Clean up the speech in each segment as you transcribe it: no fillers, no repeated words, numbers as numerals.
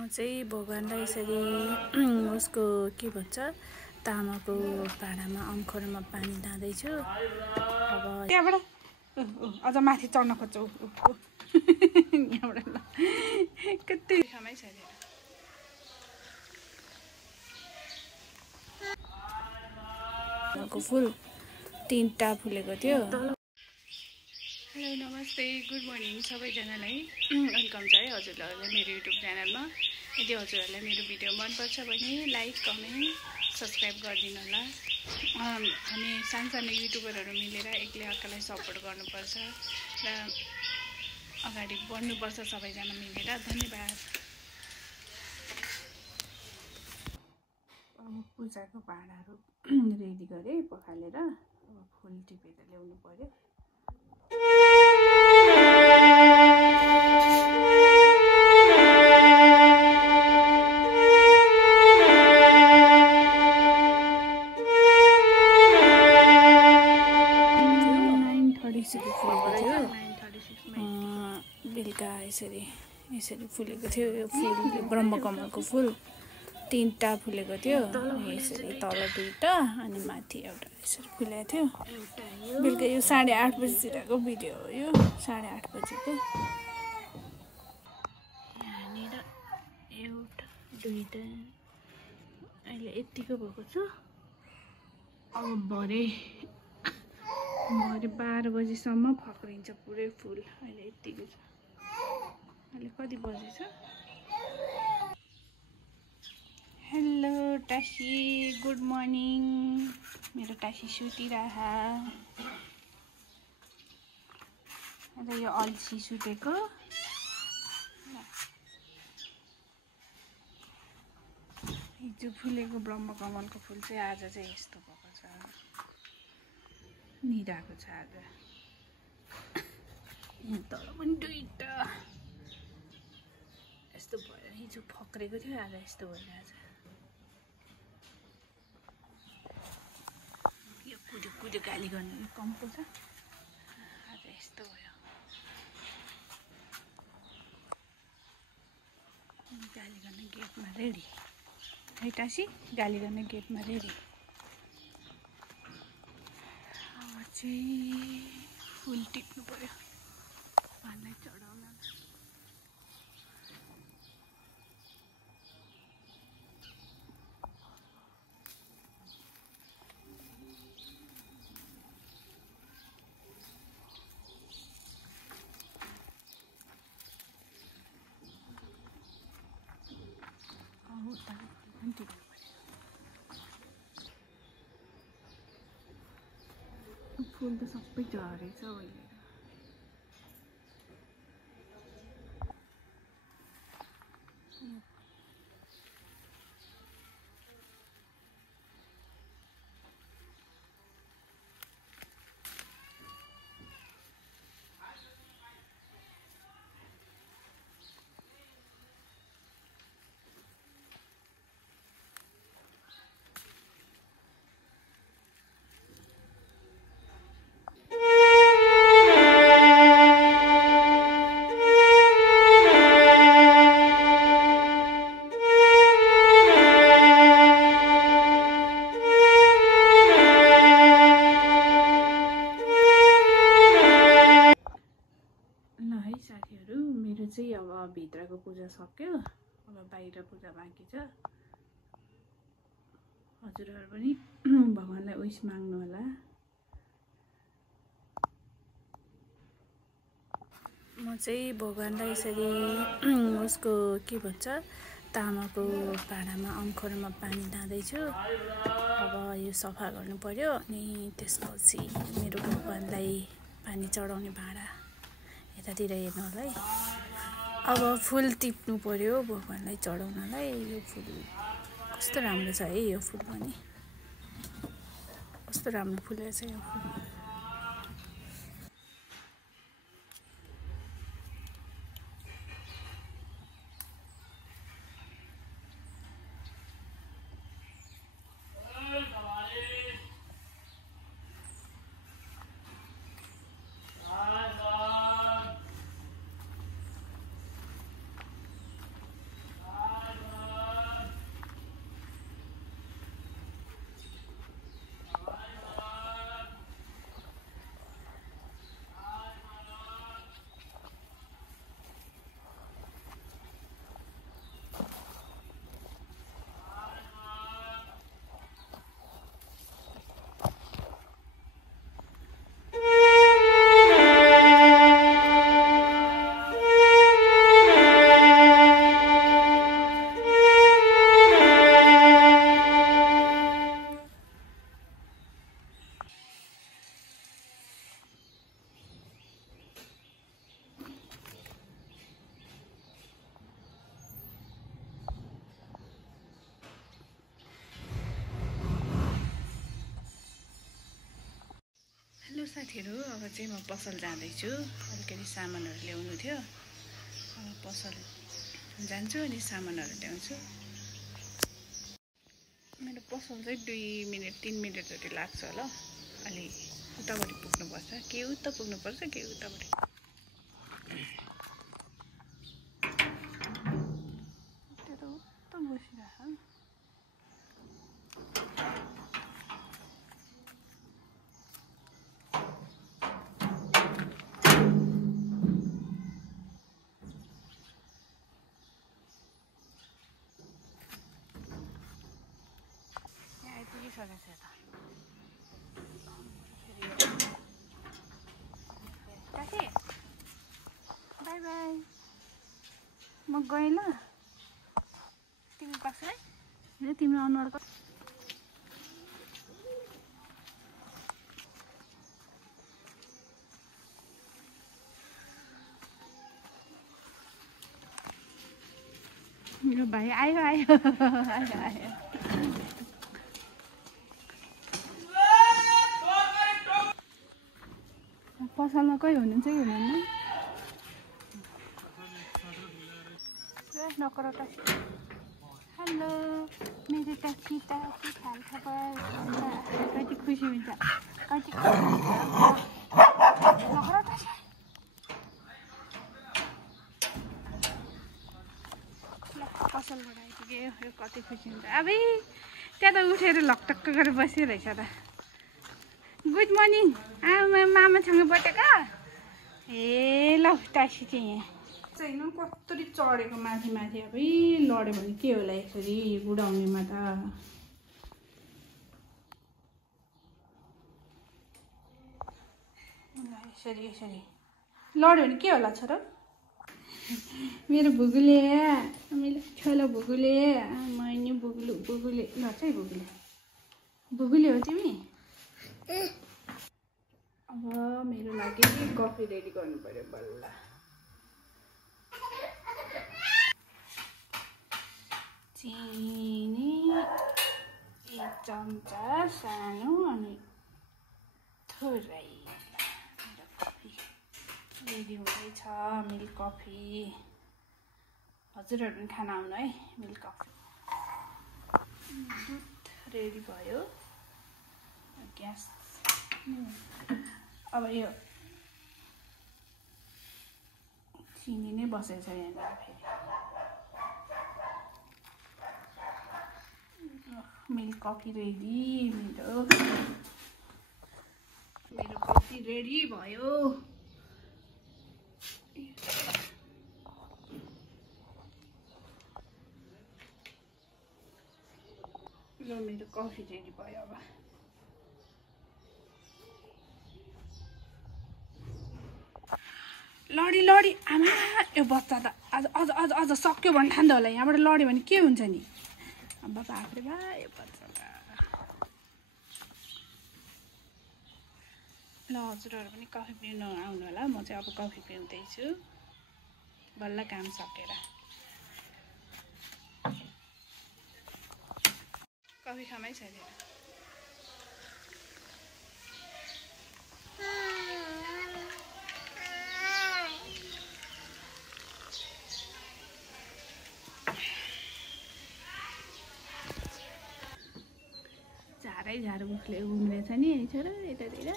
म चाहिँ भगवानलाई यसरी उसको के भन्छ तामाको भाँडामा अङ्खरमा पानी ढाल्दैछु। अब त्यहाँबाट अझ माथि चढ्न खोज्छौ यहाँबाट ल कति खामै छ फुल 3टा फुलेको थियो। हेलो नमस्ते गुड मर्निङ सबैजनालाई वेलकम छ है हजुरहरूलाई मेरो युट्युब च्यानलमा। यदि हजुरहरूलाई मेरो भिडियो मनपर्छ भने लाइक कमेन्ट सब्सक्राइब गरिदिनु होला। हामी सानो युट्युबरहरू मिलेर एकले अर्कालाई सपोर्ट गर्नुपर्छ र अगाडि बढ्नुपर्छ सबैजना मिलेर। धन्यवाद। अब पूजाको भाँडाहरू रेडी गरेँ पखालेर। अब फुल टिपेर ल्याउनु पर्यो। बेलुका यसरी फुलेको थियो। यो फुल ब्रह्मकमलको फुल 3टा फुलेको थियो। यसरी तल 2टा अनि माथि एउटा यसरी फुलेको थियो। बेलुका यो 8:30 बजीतिरको भिडियो हो। यो 8:30 बजीको। यहाँनिर एउटा 2टा अहिले यतिको भएको छ। अब भरे 12 बजीसम्म फक्रिन्छ पुरै फुल। अहिले यतिको छ। अहिले कति बजेछ? Hello Tashi good morning. मेरो टासी सुतिरह। र यो अल्छी सुतेको। हिजो फुलेको ब्रह्मकमलको फुल चाहिँ आज चाहिँ यस्तो भएको छ। निदाएको छ आज। यहाँ तल पनि 2टा यस्तो भयो। हिजो फक्रेको थियो आज यस्तो भइरहेछ। यो कुद्यो गाली गर्नु कमको छ। आज यस्तो भयो। गाली गर्ने गेटमा रेडी है टासी। गाली गर्ने गेटमा रेडी। अब चाहिँ फुल टिप्नु पर्यो भान्नै चढाउन। फुल त सबै झरेछ अहिले। चाहिँ अब भित्रको पूजा सक्यो। अब बाहिर पूजा बाँकी छ। हजुरहरू पनि भगवानलाई विश माग्नु होला। म चाहिँ भगवानलाई यसरी उसको के भन्छ तामाको भाँडामा अङ्खरमा पानी ढाल्दैछु। अब यो सफा गर्नु पर्यो अनि त्यसपछि मेरो भगवानलाई पानी चढाउने भाँडा यतातिर हेर्नु होला है। अब फुल टिप्नु पर्यो भगवानलाई चढाउनलाई। यो फुल कस्तो राम्रो छ है। यो फुल पनि कस्तो राम्रो फुलेको छ यो फुल। साथीहरू, अब चाहिँ म पसल जाँदैछु। अलिकति सामानहरू ल्याउनु थियो। अब पसल जान्छु अनि सामानहरू ल्याउँछु। मेरो पसल चाहिँ 2 मिनेट 3 मिनेट जति लाग्छ होला। अलि उताबाट पुग्नुपर्छ, के उता पुग्नुपर्छ, के उताबाट। त्यो त उता बसिरहेको। बाई बाई, म गएँ ल। तिमी बस है, तिम्रो अनुहारको मेरो भाइ आयो आयो आयो आयो। पसलमा कोही हुनुहुन्छ कि हुनुहुन्न? नकर हेलो मेरो टाकी हालखबर कति खुसी हुन्छ, कति खुसी हुन्छ। नकर पसलबाट आइपुग्यो, यो कति खुसी हुन्छ। अब त्यहाँ त उठेर लकटक्क गरेर बसिरहेछ त। Good morning. मामासँग बटेका। ए ल टासी चाहिँ यहाँ होइन, कस्तरी चढेको माथि माथि। अब लड्यो भने के होला यसरी बुढाउनेमा त। यसरी यसरी लड्यो भने के होला छोरो? मेरो भुगुले, मेरो छोलो भुगुले, मैनी भुगुले भुगुले लड्छ है। भुगुले भुगुले हो तिमी? अब मेरो लागि कफी रेडी गर्नु पर्यो बल्ल। चिनी 1 चम्चा सानो अनि थोरै। मेरो कफी रेडी हुँदैछ। Milk coffee. हजुरहरू पनि खाना आउनु है। Milk coffee. दुध रेडी भयो। ग्यास अब यो चिनी नै बसेको छ यहाँ फेरि। Milk coffee ready. मेरो कफी रेडी भयो। ल मेरो कफी रेडी भयो। अब लडी लडी आमा, यो बच्चा त अझ अझ अझ अझ सक्यो भने ठान्दा होला। यहाँबाट लड्यो भने के हुन्छ नि? अब बाप्रे बा, यो बच्चा ल। हजुरहरू पनि कफी पिउनु आउनु होला। म चाहिँ अब कफी पिउँदैछु बल्ल काम सकेर। कफी खामै छैन। झाडु मुखले उम्रेछ नि छोरा यतातिर।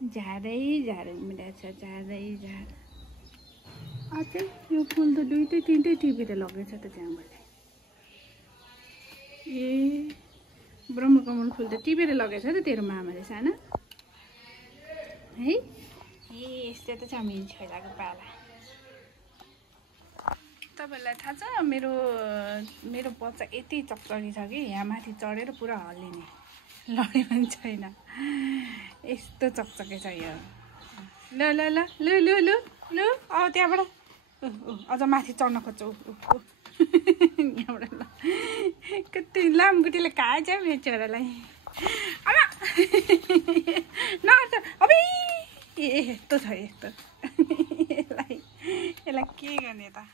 झाडै झाडु उम्रेछ, झाडै झाडु। अझै यो फुल त 2-3 टिपेर लगेछ त त्यहाँबाट। ए ब्रह्मकमल फुल त टिपेर लगेछ त तेरो मामाले सानो है। ए यस्तै त छ मेरो छोराको पाला। तपाईँलाई थाहा छ मेरो बच्चा यति चकचकी छ कि यहाँ माथि चढेर पुरा हल्लिने। लड्यो पनि छैन, यस्तो चकचके छ यो। ल ल ल लु लु लु लु अब त्यहाँबाट अझ माथि चढ्न खोज्छ। यहाँबाट ल कति लामगुटीले खाएछ मेरो छोरालाई। आमा नगर्छ अब। यस्तो छ यस्तो। यसलाई के गर्ने त।